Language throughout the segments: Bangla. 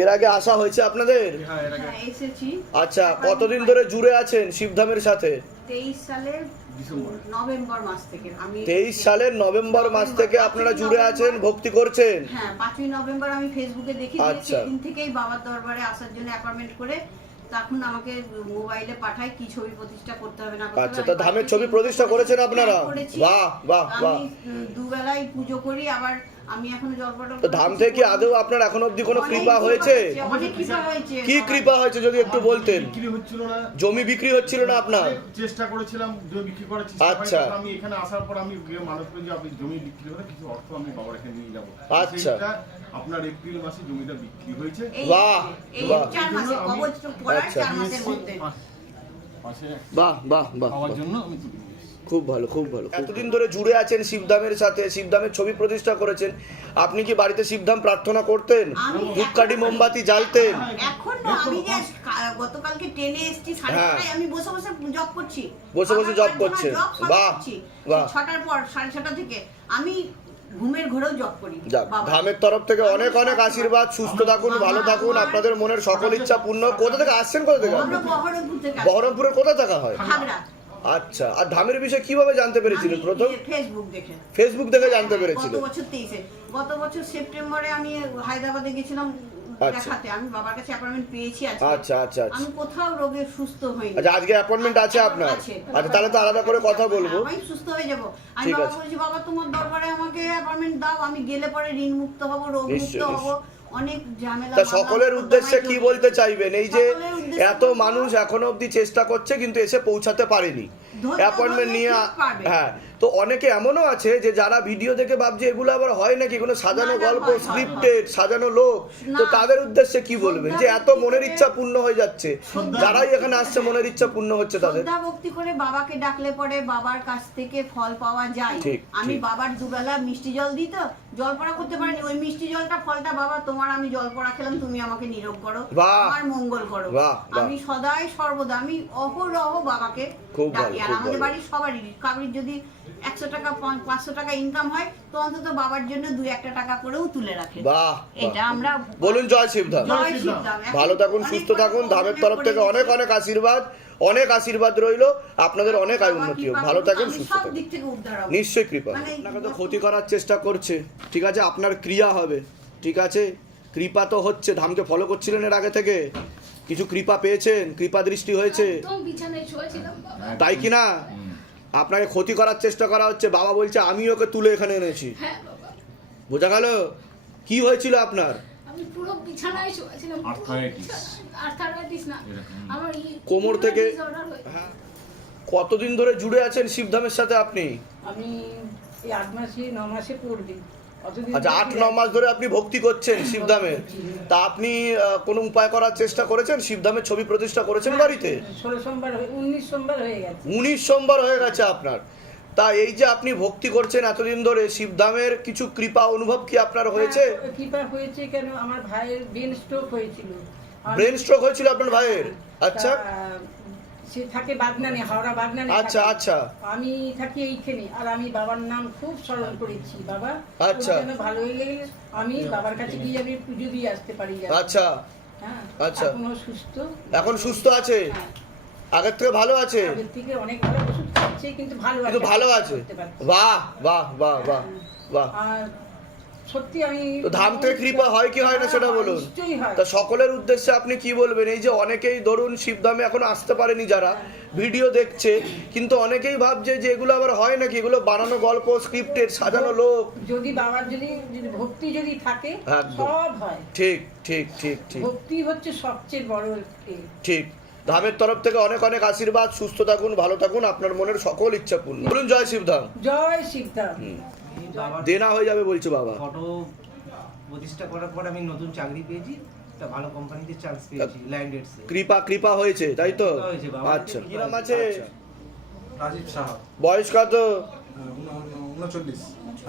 এর আগে আসা হয়েছে আপনাদের? হ্যাঁ এসেছি। আচ্ছা, কতদিন ধরে জুড়ে আছেন শিবধামের সাথে? 23 সালের নভেম্বর মাস থেকে। আমি 23 সালের নভেম্বর মাস থেকে আপনারা জুড়ে আছেন, ভক্তি করছেন? হ্যাঁ, 5ই নভেম্বর আমি ফেসবুকে দেখি যে আচ্ছা। সেদিন থেকেই বাবার দরবারে আসার জন্য অ্যাপয়েন্টমেন্ট করে তখন আমাকে মোবাইলে পাঠায় কি ছবি প্রতিষ্ঠা করতে হবে না করতে হবে। আচ্ছা, তা ধামের ছবি প্রতিষ্ঠা করেছেন আপনারা? বাহ বাহ বাহ। আমি দুবেলাই পুজো করি, আবার আমি এখনো জলপটা। তো ধাম থেকে আদৌ আপনার এখন অবধি কোনো কৃপা হয়েছে? অনেক কৃপা হয়েছে। কি কৃপা হয়েছে যদি একটু বলতেন? বিক্রি হচ্ছিল না, জমি বিক্রি হচ্ছিল না আপনার? চেষ্টা করেছিলাম জমি বিক্রি করার চেষ্টা। আচ্ছা। আমি এখানে আসার পর আমি মানুষ করি যে আপনি জমি বিক্রি হলে কিছু অর্থ আমি বাবার এখানে নিয়ে যাবো। আচ্ছা। আপনার এপ্রিল মাসে জমিটা বিক্রি হয়েছে। বাহ বাহ। 4 মাসে কবজ পড়ার 4 মাসের মধ্যে। বাহ বাহ বাহ। পাওয়ার জন্য আমি তুলে নিয়ে এসেছি। খুব ভালো খুব ভালো। এতদিন ধরে জুড়ে আছেন শিবধামের সাথে, শিবধামের ছবি প্রতিষ্ঠা করেছেন, আপনি কি বাড়িতে শিবধাম প্রার্থনা করতেন? ধূপকাঠি মোমবাতি জ্বালতেন? এখন না, আমি যে গতকালকে ট্রেনে এসেছি 6:30টায়, আমি বসে বসে জব করছি। বসে বসে জব করছেন? বাহ বাহ। 6টার পর 6:30 থেকে আমি ঘুমের ঘরেও জব করি। যাক, ধামের তরফ থেকে অনেক অনেক আশীর্বাদ, সুস্থ থাকুন, ভালো থাকুন, আপনাদের মনের সকল ইচ্ছা পূর্ণ। কোথা থেকে আসছেন? কোথা থেকে? আমরা বহরমপুর থেকে আসি। বহরমপুরে কোথা থাকা হয়? হাগড়া। আচ্ছা, আর ধামের বিষয়ে কিভাবে জানতে পেরেছিলেন আমি প্রথম? ফেসবুক দেখে। ফেসবুক দেখে জানতে গত পেরেছিলেন? বছর 23-এ, গত বছর সেপ্টেম্বরে আমি হায়দ্রাবাদে গেছিলাম আচ্ছা। দেখাতে। আমি বাবার কাছে অ্যাপয়েন্টমেন্ট পেয়েছি আজকে। আচ্ছা আচ্ছা আচ্ছা। আমি কোথাও রোগে সুস্থ হইনি। আচ্ছা, আজকে অ্যাপয়েন্টমেন্ট আছে আপনার? আছে। আচ্ছা, তাহলে তো আলাদা করে কথা বলবো। আমি সুস্থ হয়ে যাব। আমি ঠিক বাবা আছে। বলছি, বাবা তোমার দরবারে আমাকে অ্যাপয়েন্টমেন্ট দাও, আমি গেলে পরে ঋণ মুক্ত হব, রোগ মুক্ত নিশ্চয়ই, হব। অনেক ঝামেলা। তা সকলের উদ্দেশ্যে কি বলতে চাইবেন? এই যে সকলের উদ্দেশ্যে এত মানুষ এখনো অবধি চেষ্টা করছে কিন্তু এসে পৌঁছাতে পারেনি অ্যাপয়েন্টমেন্ট নিয়ে। হ্যাঁ, তো অনেকে এমনও আছে যে যারা ভিডিও দেখে ভাবছে এগুলো আবার হয় নাকি, কোনো সাজানো না, না, গল্প, হয়, স্ক্রিপ্টেড, সাজানো লোক। তো না। তাদের উদ্দেশ্যে কি বলবেন যে এত মনের ভক্তি ইচ্ছা করে- পূর্ণ হয়ে যাচ্ছে? যারাই এখানে আসছে মনের ইচ্ছা পূর্ণ হচ্ছে তাদের। শ্রদ্ধা ভক্তি করে বাবাকে ডাকলে পরে বাবার কাছ থেকে ফল পাওয়া যায়। ঠিক, আমি ঠিক। বাবার দুবেলা মিষ্টি জল দিত, জল পড়া করতে পারিনি, ওই মিষ্টি জলটা ফলটা বাবা তোমার, আমি জল পড়া খেলাম, তুমি আমাকে নিরোগ করো, বাহ। আমার মঙ্গল করো। বাহ, বাহ। আমি সদাই সর্বদা আমি অহরহ বাবাকে খুব ভালো, ডাকি। আর খুব আমাদের ভালো। বাড়ির সবারই কারোর যদি 100 টাকা 500 টাকা ইনকাম হয় তো অন্তত বাবার জন্য 2-1 টাকা করেও তুলে রাখে। বাহ, এটা বাহ। আমরা বলুন জয় শিবধাম। জয় শিবধাম। এখন ভালো থাকুন, অনেক সুস্থ করে থাকুন, ধামের তরফ থেকে অনেক অনেক আশীর্বাদ, অনেক আশীর্বাদ রইলো। আপনাদের অনেক আয় উন্নতি হোক, ভালো থাকেন, আমি সুস্থ সব থাকুন। দিক থেকে উদ্ধার হব। নিশ্চয়ই কৃপা। মানে আপনাকে তো ক্ষতি করার চেষ্টা করছে, ঠিক আছে, আপনার ক্রিয়া হবে, ঠিক আছে, কৃপা তো হচ্ছে। ধামকে ফলো করছিলেন এর আগে থেকে, কিছু কৃপা পেয়েছেন, কৃপা দৃষ্টি হয়েছে, একদম বিছানায় শুয়েছিলাম বাবা। তাই কি না? আপনাকে ক্ষতি করার চেষ্টা করা হচ্ছে। বাবা বলছে আমি ওকে তুলে এখানে এনেছি। হ্যাঁ বাবা, বোঝা গেল? কি হয়েছিল আপনার? আমি পুরো বিছানায় শুয়েছিলাম। আর্থারাইটিস না, আমার কোমর থেকে। disorder হয়েছে। হ্যাঁ। কতদিন ধরে জুড়ে আছেন শিবধামের সাথে আপনি? আমি এই 8 মাসে 9 মাসে পড়বে। আচ্ছা, 8-9 মাস ধরে আপনি ভক্তি করছেন শিবধামে। তা আপনি কোনো উপায় করার চেষ্টা করেছেন? শিবধামের ছবি প্রতিষ্ঠা করেছেন বাড়িতে? 16 সোমবার 19 সোমবার হয়ে গেছে। 19 সোমবার হয়ে গেছে আপনার। তা এই যে আপনি ভক্তি করছেন এতদিন ধরে, শিবধামের কিছু কৃপা অনুভব কি আপনার হয়েছে? হ্যাঁ, কৃপা হয়েছে কেন, আমার ভাইয়ের ব্রেন স্ট্রোক হয়েছিল। ব্রেন স্ট্রোক হয়েছিল আপনার ভাইয়ের? আচ্ছা সে থাকে বাগনানে, হাওড়া বাগনানে। আচ্ছা আচ্ছা। আমি থাকি এইখানে। আর আমি বাবার নাম খুব স্মরণ করেছি। বাবা আচ্ছা। ওর জন্য ভালো হয়ে গেলে আমি বাবার কাছে গিয়ে আমি পুজো দিয়ে আসতে পারি। আচ্ছা হ্যাঁ, আচ্ছা। এখনো সুস্থ। এখন সুস্থ আছে? হ্যাঁ, আগের থেকে ভালো আছে? আগের থেকে অনেক ভালো, ওষুধ খাচ্ছে কিন্তু ভালো কিন্তু ভালো আছে? করতে পারছে। বাহ বাহ বাহ বাহ বাহ। আর সত্যি আমি তো ধাম থেকে কৃপা হয় কি হয় না সেটা বলুন। নিশ্চয়ই হয়। তা সকলের উদ্দেশ্যে আপনি কি বলবেন? এই যে অনেকেই ধরুন শিবধামে এখনো আসতে পারেনি, যারা ভিডিও দেখছে, কিন্তু অনেকেই ভাবছে যে এগুলো আবার হয় নাকি, এগুলো বানানো গল্প, স্ক্রিপ্টেড, সাজানো লোক। যদি বাবার যদি ভক্তি যদি থাকে একদম। সব হয়। ঠিক ঠিক ঠিক ঠিক ভক্তি হচ্ছে সবচেয়ে বড় ঠিক। ধামের তরফ থেকে অনেক অনেক আশীর্বাদ, সুস্থ থাকুন, ভালো থাকুন, আপনার মনের সকল ইচ্ছা পূর্ণ বলুন জয় শিবধাম। জয় শিবধাম। দেনা হয়ে যাবে বলছে বাবা। ফটো প্রতিষ্ঠা করার পর আমি নতুন চাকরি পেয়েছি, একটা ভালো কোম্পানিতে চান্স পেয়েছি ল্যান্ডেডস এ। কৃপা কৃপা হয়েছে, তাই তো? কৃপা হয়েছে, বাবা। আচ্ছা, কি নাম আছে? রাজীব সাহা। বয়স কত? 39।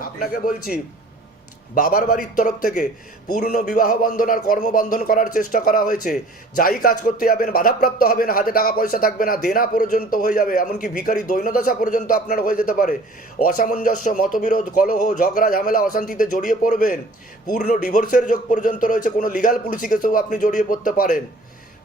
আপনাকে বলছি, বাবার বাড়ির তরফ থেকে পূর্ণ বিবাহ বন্ধন আর কর্মবন্ধন করার চেষ্টা করা হয়েছে। যাই কাজ করতে যাবেন বাধাপ্রাপ্ত হবেন, হাতে টাকা পয়সা থাকবে না, দেনা পর্যন্ত হয়ে যাবে, এমনকি ভিখারি দৈন্যদশা পর্যন্ত আপনার হয়ে যেতে পারে। অসামঞ্জস্য, মতবিরোধ, কলহ, ঝগড়া, ঝামেলা, অশান্তিতে জড়িয়ে পড়বেন। পূর্ণ ডিভোর্সের যোগ পর্যন্ত রয়েছে, কোনো লিগাল পুলিশি কেসেও আপনি জড়িয়ে পড়তে পারেন।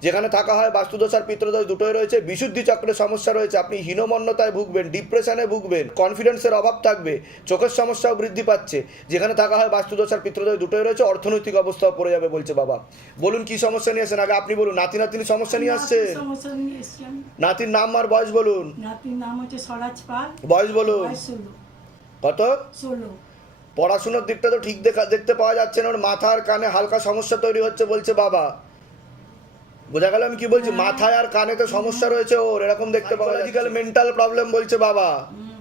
যেখানে থাকা হয় বাস্তুদোষ আর পিতৃদোষ দুটোই রয়েছে। বিশুদ্ধি চক্রের সমস্যা রয়েছে, আপনি হীনমন্যতায় ভুগবেন, ডিপ্রেশনে ভুগবেন, কনফিডেন্সের অভাব থাকবে, চোখের সমস্যাও বৃদ্ধি পাচ্ছে। যেখানে থাকা হয় বাস্তুদোষ আর পিতৃদোষ দুটোই রয়েছে, অর্থনৈতিক অবস্থাও পড়ে যাবে বলছে বাবা। বলুন কি সমস্যা নিয়ে আসছেন, আগে আপনি বলুন। নাতি নাতনি সমস্যা নিয়ে আসছেন? সমস্যা নিয়ে এসছি আমি। নাতির নাম আর বয়স বলুন। নাতির নাম হচ্ছে স্বরাজ পাল, বয়স বলুন। বয়স 16। কত? 16। পড়াশোনার দিকটা তো ঠিক দেখতে পাওয়া যাচ্ছে না, ওর মাথার কানে হালকা সমস্যা তৈরি হচ্ছে বলছে বাবা। বোঝা গেল আমি কি বলছি? মাথায় আর কানেতে সমস্যা রয়েছে ওর, এরকম দেখতে পাওয়া যায়। মেন্টাল প্রবলেম বলছে বাবা।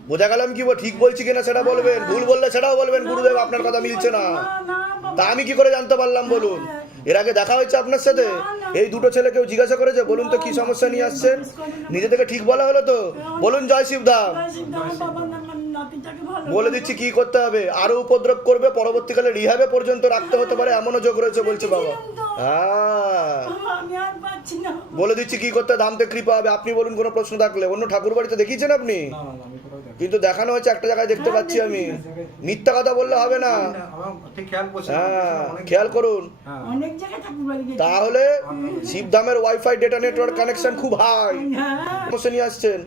বোঝা গেল আমি কি ঠিক বলছি কিনা সেটা বলবেন, ভুল বললে সেটাও বলবেন। গুরুদেব আপনার কথা মিলছে না, তা আমি কি করে জানতে পারলাম বলুন? এর আগে দেখা হয়েছে আপনার সাথে? এই দুটো ছেলে কেউ জিজ্ঞাসা করেছে? বলুন তো কি সমস্যা নিয়ে আসছেন? নিজে থেকে ঠিক বলা হলো তো? বলুন জয় শিবধাম। বলে দিচ্ছি কি করতে হবে, আরো উপদ্রব করবে, পরবর্তীকালে রিহাবে পর্যন্ত রাখতে হতে পারে, এমনও যোগ রয়েছে বলছে বাবা। হ্যাঁ, আমি আর পাচ্ছি না। বলে দিচ্ছি কি করতে ধামতে কৃপা হবে। আপনি বলুন কোনো প্রশ্ন থাকলে। অন্য ঠাকুর বাড়িতে দেখিয়েছেন আপনি? কিন্তু দেখানো হচ্ছে একটা জায়গায় দেখতে পাচ্ছি আমি। মিথ্যা কথা বললে হবে না। হ্যাঁ, খেয়াল করুন। অনেক জায়গায় ঠাকুর বাড়ি গেছি। তাহলে শিবধামের ওয়াইফাই ডেটা নেটওয়ার্ক কানেকশন খুব হাই। সমস্যা নিয়ে আসছেন?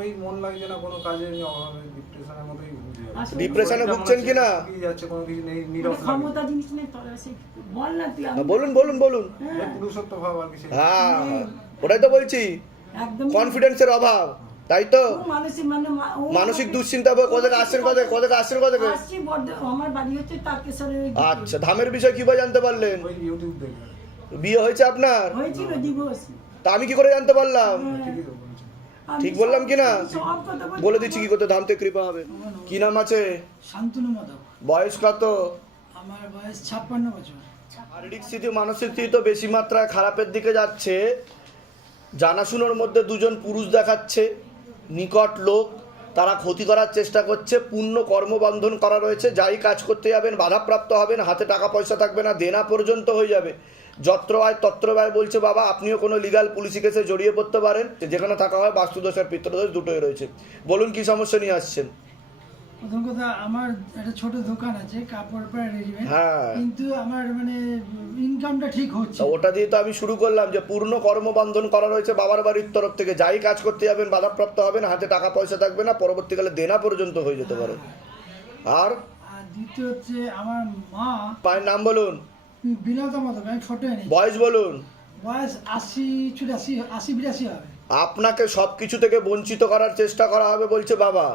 ওই মন লাগছে না কোনো কাজে, অভাবে ডিপ্রেশনের মতোই ভুগছি। ডিপ্রেশনে ভুগছেন কিনা? যাচ্ছে কোনো কিছু নেই, নীরব লাগে। ক্ষমতা জিনিস নেই তোরা, সে বল না তুই। বলুন বলুন বলুন। এই পুরুষত্ব ভাব আর কিছু নেই। হ্যাঁ, ওটাই তো বলছি, একদম কনফিডেন্সের অভাব, তাই তো? মানসিক মানে মানসিক দুশ্চিন্তা। কোথায় আসছেন, কোথায় আসছেন? আসছি আমার বাড়ি হচ্ছে তারকেশ্বরের ওই দিকে। আচ্ছা, ধামের বিষয় কিভাবে জানতে পারলেন? ওই ইউটিউব দেখে বিয়ে হয়েছে আপনার? হয়েছিল ডিভোর্স। তা আমি কি করে জানতে পারলাম? ঠিকই তো বলছি। ঠিক বললাম কি না? সব কথা বলছি। বলে দিচ্ছি কি করতে ধামতে কৃপা হবে। কি নাম আছে? শান্তনু মাধব। বয়স কত? আমার বয়স 56 বছর। শারীরিক স্থিতি মানসিক স্থিতি তো বেশি মাত্রায় খারাপের দিকে যাচ্ছে। জানাশুনোর মধ্যে দুজন পুরুষ দেখাচ্ছে, নিকট লোক, তারা ক্ষতি করার চেষ্টা করছে। পূর্ণ কর্মবন্ধন করা রয়েছে, যাই কাজ করতে যাবেন বাধাপ্রাপ্ত হবেন, হাতে টাকা পয়সা থাকবে না, দেনা পর্যন্ত হয়ে যাবে। যত্র আয় তত্র ব্যয় বলছে বাবা। আপনিও কোনো লিগাল পুলিশি কেসে জড়িয়ে পড়তে পারেন। যেখানে থাকা হয় বাস্তুদোষ আর পিতৃদোষ দুটোই রয়েছে। বলুন কি সমস্যা নিয়ে আসছেন? প্রথম কথা, আমার একটা ছোট দোকান আছে কাপড় পরা রেডিমেড, হ্যাঁ। কিন্তু আমার মানে ইনকামটা ঠিক হচ্ছে। তা ওটা দিয়ে তো আমি শুরু করলাম যে পূর্ণ কর্মবন্ধন করা রয়েছে বাবার বাড়ির তরফ থেকে। যাই কাজ করতে যাবেন বাধাপ্রাপ্ত হবেন, হাতে টাকা পয়সা থাকবে না, পরবর্তীকালে দেনা পর্যন্ত হয়ে যেতে পারে। আর আর দ্বিতীয় হচ্ছে আমার মা মায়ের নাম বলুন। বিনতা মাধব, আমি ফটো এনেছি। বয়স বলুন। বয়স 80-82 হবে। আপনাকে সব কিছু থেকে বঞ্চিত করার চেষ্টা করা হবে বলছে বাবা।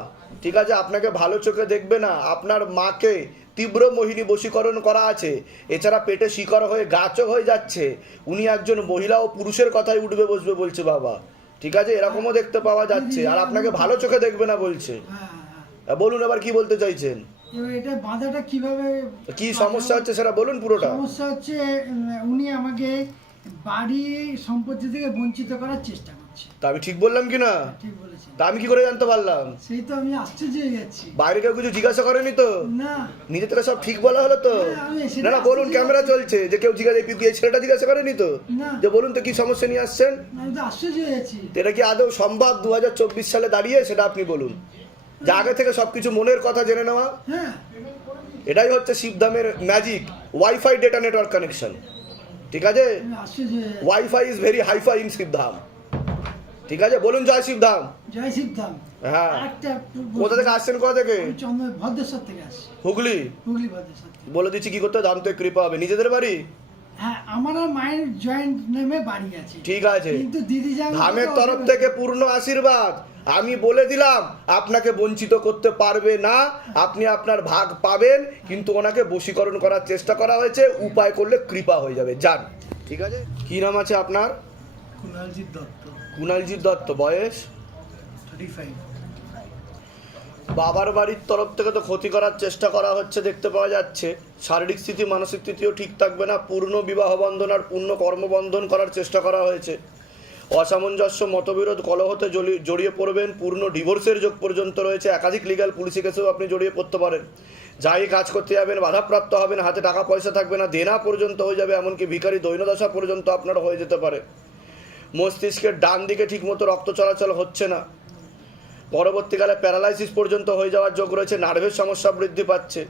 ঠিক আছে, আপনাকে ভালো চোখে দেখবে না। আপনার মাকে তীব্র মোহিনী বশীকরণ করা আছে। এছাড়া পেটে শিকড় হয়ে গাছও হয়ে যাচ্ছে। উনি একজন মহিলা ও পুরুষের কথাই উঠবে বসবে বলছে বাবা। ঠিক আছে, এরকমও দেখতে পাওয়া যাচ্ছে। আর আপনাকে ভালো চোখে দেখবে না বলছে। হ্যাঁ। বলুন এবার কি বলতে চাইছেন? এবার এটা বাঁধাটা কিভাবে, কি সমস্যা হচ্ছে সেটা বলুন পুরোটা। সমস্যা হচ্ছে উনি আমাকে বাড়ি সম্পত্তি থেকে বঞ্চিত করার চেষ্টা করছে। তা আমি ঠিক বললাম কি না? ঠিক বলেছেন। তা আমি কি করে জানতে পারলাম? সেই তো আমি আশ্চর্য হয়ে যাচ্ছি। বাইরে কেউ কিছু জিজ্ঞাসা করেনি তো? না, নিজে থেকে সব ঠিক বলা হলো তো? না না, বলুন, ক্যামেরা চলছে। যে কেউ জিজ্ঞাসা, এই ছেলেটা জিজ্ঞাসা করেনি তো? না। যে বলুন তো কি সমস্যা নিয়ে আসছেন? আমি তো আশ্চর্য হয়ে যাচ্ছি। এটা কি আদৌ সম্ভব 2024 সালে দাঁড়িয়ে? সেটা আপনি বলুন। যে আগে থেকে সবকিছু মনের কথা জেনে নেওয়া, হ্যাঁ, এটাই হচ্ছে শিবধামের magic. Wifi data network connection. ঠিক আছে, আমি আশ্চর্য হয়ে যাচ্ছি। Wifi is very hifi in Shivdham. ঠিক আছে, বলুন জয় শিবধাম। জয় শিবধাম। হ্যাঁ। একটা কোথা থেকে আসছেন, কোথা থেকে? আমি ভদ্রেশ্বর থেকে আসছি। হুগলি? হুগলি ভদ্রেশ্বর থেকে। বলে দিচ্ছি কি করতে, ধামতে কৃপা হবে। নিজেদের বাড়ি? হ্যাঁ, আমার আর মায়ের জয়েন্ট নেমে বাড়ি আছে। ঠিক আছে, কিন্তু দিদি যান ধামের তরফ থেকে পূর্ণ আশীর্বাদ। আমি বলে দিলাম আপনাকে বঞ্চিত করতে পারবে না, আপনি আপনার ভাগ পাবেন। কিন্তু ওনাকে বশীকরণ করার চেষ্টা করা হয়েছে, উপায় করলে কৃপা হয়ে যাবে। যান। ঠিক আছে, কি নাম আছে আপনার? কুণালজিৎ দত্ত। কুণালজিৎ দত্ত। বয়স? 35। বাবার বাড়ির তরফ থেকে তো ক্ষতি করার চেষ্টা করা হচ্ছে দেখতে পাওয়া যাচ্ছে। শারীরিক স্থিতি মানসিক স্থিতিও ঠিক থাকবে না। পূর্ণ বিবাহ বন্ধন আর পূর্ণ কর্মবন্ধন করার চেষ্টা করা হয়েছে। অসামঞ্জস্য, মতবিরোধ, কলহতে জড়িয়ে পড়বেন। পূর্ণ ডিভোর্সের যোগ পর্যন্ত রয়েছে। একাধিক লিগাল পুলিশি কেসেও আপনি জড়িয়ে পড়তে পারেন। যাই কাজ করতে যাবেন বাধাপ্রাপ্ত হবেন, হাতে টাকা পয়সা থাকবে না, দেনা পর্যন্ত হয়ে যাবে, এমনকি ভিখারি দৈনদশা পর্যন্ত আপনার হয়ে যেতে পারে। মস্তিষ্কের ডান দিকে ঠিকমতো রক্ত চলাচল হচ্ছে না, পরবর্তীকালে প্যারালাইসিস পর্যন্ত হয়ে যাওয়ার যোগ রয়েছে, নার্ভের সমস্যা বৃদ্ধি পাচ্ছে,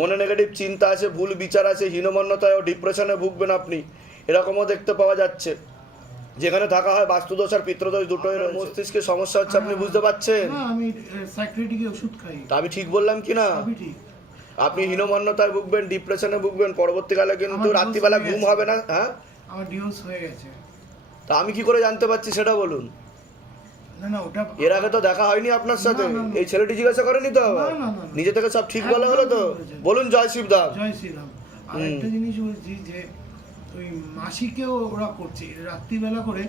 মনে নেগেটিভ চিন্তা আছে, ভুল বিচার আছে, হীনমন্যতায় ও ডিপ্রেশনে ভুগবেন আপনি, এরকমও দেখতে পাওয়া যাচ্ছে। যেখানে থাকা হয় বাস্তুদোষ আর পিতৃদোষ দুটোই রয়েছে। মস্তিষ্কের সমস্যা হচ্ছে, আপনি বুঝতে পারছেন? না আমি সাইকিয়াট্রিকের ওষুধ খাই, তা আমি ঠিক বললাম কি না? সবই ঠিক। আপনি হীনমন্যতায় ভুগবেন, ডিপ্রেশনে ভুগবেন, পরবর্তীকালে কিন্তু আমার রাত্রিবেলা divorce ঘুম হয়ে হবে না। হ্যাঁ, আমার ডিভোর্স হয়ে গেছে। তা আমি কি করে জানতে পারছি সেটা বলুন? না না ওটা এর আগে তো দেখা হয়নি আপনার সাথে, না, না। এই ছেলেটি জিজ্ঞাসা করেনি তো? না, না, না। নিজে থেকে সব ঠিক বলা হলো তো? একদম ঠিক বলেছেন। বলুন জয় শিবধাম। জয় শ্রীরাম। আর একটা জিনিস বলছি যে ওই মাসিকেও ওরা করছে রাত্রিবেলা করে,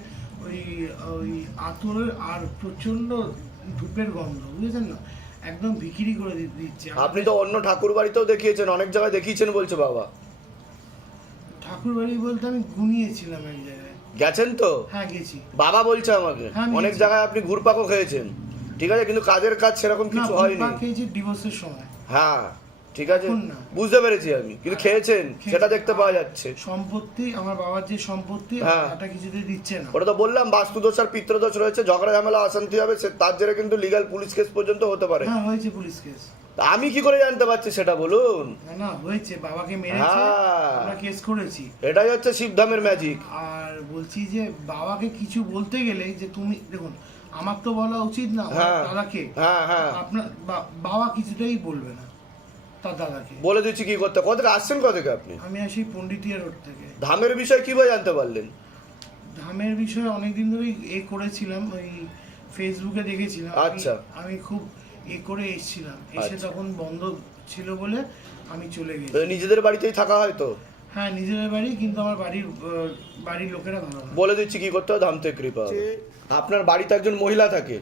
ওই ওই আতরের আর প্রচন্ড ধূপের গন্ধ, বুঝেছেন না, একদম বিক্রি করে দিচ্ছে। আপনি তো অন্য ঠাকুর বাড়িতেও দেখিয়েছেন, অনেক জায়গায় দেখিয়েছেন বলছে বাবা। ঠাকুর বাড়ি বলতে আমি ঘুমিয়েছিলাম এক জায়গায়। গেছেন তো? হ্যাঁ গেছি। বাবা বলছে আমাকে হ্যাঁ, আমি অনেক গেছি। জায়গায় আপনি ঘুরপাকও খেয়েছেন, ঠিক আছে, কিন্তু কাজের কাজ সেরকম না কিছু হয়নি। পা খেয়েছি ডিভোর্সের সময়। হ্যাঁ ঠিক আছে, এখন না। বুঝতে পেরেছি আমি, কিন্তু খেয়েছেন সেটা দেখতে পাওয়া যাচ্ছে। সম্পত্তি, আমার বাবার যে সম্পত্তি, হ্যাঁ। এটা কিছুতে দিচ্ছে না। ওটা তো বললাম বাস্তুদোষ আর পিতৃদোষ রয়েছে, ঝগড়া ঝামেলা অশান্তি হবে, তার জেরে কিন্তু লিগ্যাল পুলিশ কেস পর্যন্ত হতে পারে। হ্যাঁ হয়েছে পুলিশ কেস। তা আমি কি করে জানতে পারছি সেটা বলুন? না না হয়েছে, বাবাকে মেরেছে, হ্যাঁ। আমরা কেস করেছি। এটাই হচ্ছে শিবধামের ম্যাজিক। আর বলছি যে বাবাকে কিছু বলতে গেলে যে তুমি দেখুন, আমার তো বলা উচিত না আমার হ্যাঁ। দাদাকে। হ্যাঁ হ্যাঁ, আপনার বাবা কিছুতেই বলবে না তার দাদাকে। বলে দিচ্ছি কি করতে। কোথা থেকে আসছেন, কোথা থেকে আপনি? আমি আসি পন্ডিতিয়া রোড থেকে। ধামের বিষয় কিভাবে জানতে পারলেন? ধামের বিষয়ে অনেকদিন ধরেই করেছিলাম, ওই ফেসবুকে দেখেছিলাম। আচ্ছা। আমি খুব করে এসেছিলাম, এসে আচ্ছা। তখন বন্ধ ছিল বলে আমি চলে গেছি। নিজেদের বাড়িতেই থাকা হয় তো? হ্যাঁ নিজের বাড়ি, কিন্তু আমার বাড়ির লোকেরা ভালো না। বলে দিচ্ছি কি করতে হবে, ধাম থেকে কৃপা হবে। আপনার বাড়িতে একজন মহিলা থাকে,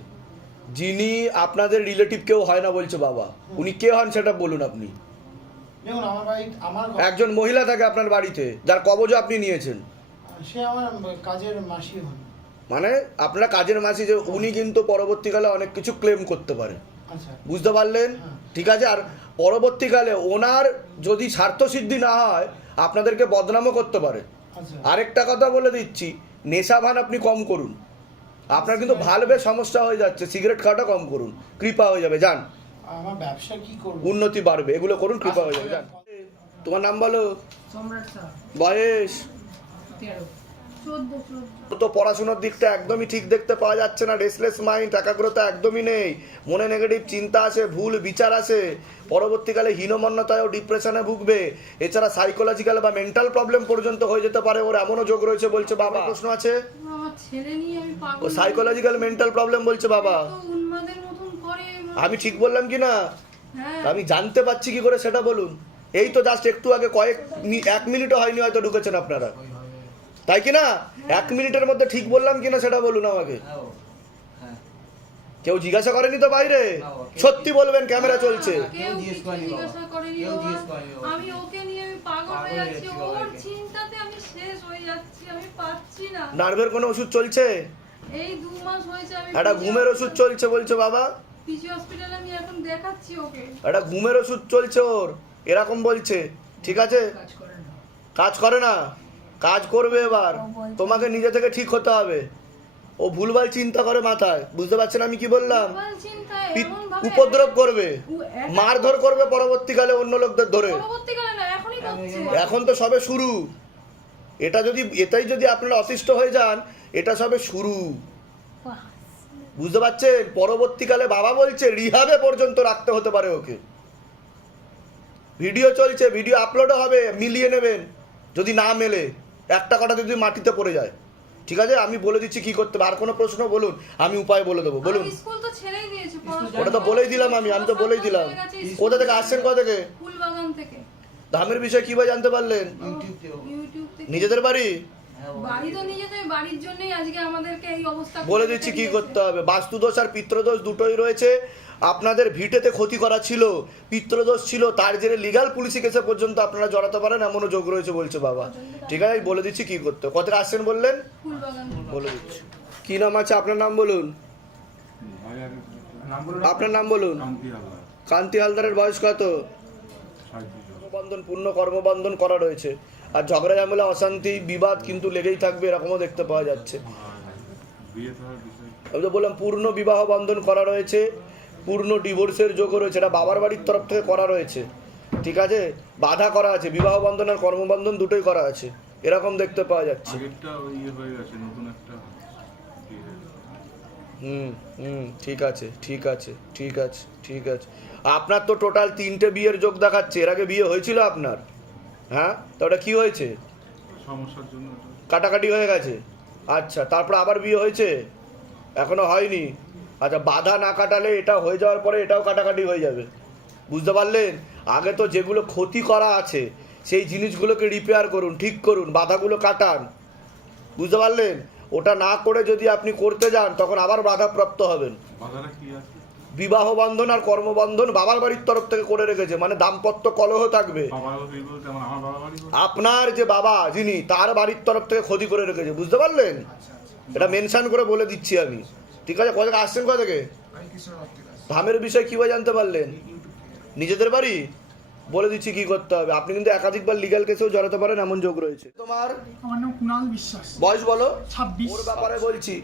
যিনি আপনাদের রিলেটিভ কেউ হয় না বলছে বাবা, উনি কে হন সেটা বলুন আপনি। দেখুন আমার বাড়ি, আমার একজন মহিলা থাকে আপনার বাড়িতে, যার কবজ আপনি নিয়েছেন, সে আমার কাজের মাসি হন। মানে আপনারা কাজের মাসি, যে উনি কিন্তু পরবর্তীকালে অনেক কিছু ক্লেম করতে পারে, আচ্ছা বুঝতে পারলেন? ঠিক আছে। আর পরবর্তীকালে ওনার যদি স্বার্থসিদ্ধি না হয় আপনাদেরকে বদনামও করতে পারে। আচ্ছা। আরেকটা কথা বলে দিচ্ছি, নেশা ভান আপনি কম করুন, আপনার কিন্তু ভালবে সমস্যা হয়ে যাচ্ছে, সিগারেট খাওয়াটা কম করুন, কৃপা হয়ে যাবে, যান, আমার ব্যবসা কি করব? উন্নতি বাড়বে, এগুলো করুন, কৃপা হয়ে যাবে, যান। তোমার নাম বলো। সম্রাট স্যার। বয়স? 14 তো পড়াশোনার দিকটা একদমই ঠিক দেখতে পাওয়া যাচ্ছে না, রেসলেস মাইন্ড, একাগ্রতা একদমই নেই, মনে নেগেটিভ চিন্তা আছে, ভুল বিচার আছে, পরবর্তীকালে হীনমন্যতায় ও ডিপ্রেশনে ভুগবে, এছাড়া সাইকোলজিক্যাল বা মেন্টাল প্রবলেম পর্যন্ত হয়ে যেতে পারে, ওর এমনও যোগ রয়েছে বলছে বাবা। প্রশ্ন আছে? আমার ছেলে নিয়ে আমি পাগল। ও সাইকোলজিক্যাল মেন্টাল প্রবলেম বলছে বাবা। তো উন্মাদের মতন করে। আমি ঠিক বললাম কি না? হ্যাঁ। আমি জানতে পারছি কি করে সেটা বলুন। এই তো জাস্ট একটু আগে 1 মিনিটও হয়নি হয়তো ঢুকেছেন আপনারা, তাই কি না? 1 মিনিটের মধ্যে ঠিক বললাম কিনা সেটা বলুন আমাকে। কেউ জিজ্ঞাসা করেনি তো বাইরে? সত্যি বলবেন, ক্যামেরা চলছে। কেউ কিছু জিজ্ঞাসা করেনি। আমি ওকে নিয়ে আমি পাগল হয়ে যাচ্ছি, ওর চিন্তাতে আমি শেষ হয়ে যাচ্ছি, আমি পাচ্ছি না। নার্ভের কোনো ওষুধ চলছে? এই 2 মাস হয়েছে আমি একটা ঘুমের ওষুধ চলছে বলছে বাবা, পিজি হসপিটালে আমি এখন দেখাচ্ছি ওকে। একটা ঘুমের ওষুধ চলছে ওর, এরকম বলছে, ঠিক আছে? কাজ করে না, কাজ করবে এবার, তোমাকে নিজে থেকে ঠিক হতে হবে। ও ভুলভাল চিন্তা করে মাথায়, বুঝতে পারছেন আমি কি বললাম? ভুলভাল চিন্তায় এমন ভাবে উপদ্রব করবে, এক- মারধর করবে পরবর্তীকালে অন্য লোকদের ধরে। পরবর্তীকালে না, এখনই করছে। এখন তো সবে শুরু, এটাই যদি আপনারা অতিষ্ঠ হয়ে যান, এটা সবে শুরু, বুঝতে পারছেন? পরবর্তীকালে বাবা বলছে রিহাবে পর্যন্ত রাখতে হতে পারে ওকে। ভিডিও চলছে, ভিডিও আপলোডও হবে, মিলিয়ে নেবেন, যদি না মেলে একটা কথা যদি মাটিতে পড়ে যায়, ঠিক আছে? আমি বলে দিচ্ছি কি করতে হবে। আর কোনো প্রশ্ন বলুন, আমি উপায় বলে দেবো, বলুন। আমি স্কুল তো ছেড়েই দিয়েছি, ওটা তো বলেই দিলাম আমি তো বলেই দিলাম। কোথা থেকে আসছেন, কোথা থেকে? ফুলবাগান থেকে। ধামের বিষয়ে কিভাবে জানতে পারলেন? ইউটিউব থেকে। নিজেদের বাড়ি? বাড়ি তো নিজেদের বাড়ির জন্যই আজকে আমাদেরকে এই অবস্থা বলে দিচ্ছি কি করতে হবে। বাস্তুদোষ আর পিতৃদোষ দুটোই রয়েছে, আপনাদের ভিটেতে ক্ষতি করা ছিল, পিতৃদোষ ছিল, তার জেরে লিগ্যাল পুলিশি কেসে পর্যন্ত আপনারা জড়াতে পারেন, এমনও যোগ রয়েছে বলছে বাবা। ঠিক আছে, আমি বলে দিচ্ছি কি করতে। কত আসছেন বললেন? ফুলবাগান। বলে দিচ্ছি। কি নাম আছে আপনার? নাম বলুন। আপনার নাম বলুন। কান্তি হালদারের বয়স কত? কর্মবন্ধন পূর্ণ কর্মবন্ধন করা রয়েছে, আর ঝগড়া ঝামেলা অশান্তি বিবাদ কিন্তু লেগেই থাকবে, এরকমও দেখতে পাওয়া যাচ্ছে। বিয়ে তো বিষয় আমি তো বললাম পূর্ণ বিবাহ বন্ধন করা রয়েছে, পূর্ণ ডিভোর্সের যোগও রয়েছে, এটা বাবার বাড়ির তরফ থেকে করা রয়েছে, ঠিক আছে। বাধা করা আছে, বিবাহ বন্ধন আর কর্মবন্ধন দুটোই করা আছে, এরকম দেখতে পাওয়া যাচ্ছে। আগেরটা ইয়ে হয়ে গেছে, নতুন একটা ঠিক আছে, ঠিক আছে, ঠিক আছে, ঠিক আছে। আপনার তো টোটাল 3টে বিয়ের যোগ দেখাচ্ছে, এর আগে বিয়ে হয়েছিল আপনার? হ্যাঁ, তো ওটা কি হয়েছে? সমস্যার জন্য কাটাকাটি হয়ে গেছে, আচ্ছা। তারপর আবার বিয়ে হয়েছে? এখনো হয়নি, আচ্ছা। বাধা না কাটালে এটা হয়ে যাওয়ার পরে এটাও কাটাকাটি হয়ে যাবে, বুঝতে পারলেন? আগে তো যেগুলো ক্ষতি করা আছে সেই জিনিসগুলোকে রিপেয়ার করুন, ঠিক করুন, বাধাগুলো কাটান, বুঝতে পারলেন? ওটা না করে যদি আপনি করতে যান তখন আবার বাধাপ্রাপ্ত হবেন। বাধাটা কি আছে? বিবাহ বন্ধন আর কর্মবন্ধন বাবার বাড়ির তরফ থেকে করে রেখেছে, মানে দাম্পত্য কলহ থাকবে। বাবা বাড়ি বলতে আমার বাবা বাড়ি বলতে আপনার যে বাবা যিনি, তার বাড়ির তরফ থেকে ক্ষতি করে রেখেছে, বুঝতে পারলেন? এটা মেনশন করে বলে দিচ্ছি আমি, ঠিক আছে। কোথা থেকে আসছেন, কোথা থেকে? ধামের বিষয় কীভাবে জানতে পারলেন? নিজেদের বাড়ি? বলে দিচ্ছি কি করতে হবে। আপনি কিন্তু একাধিকবার লিগ্যাল কেসেও জড়াতে পারেন, এমন যোগ রয়েছে। তোমার আমার নাম কুণাল বিশ্বাস, বয়স বলো? 26। ওর ব্যাপারে বলছি,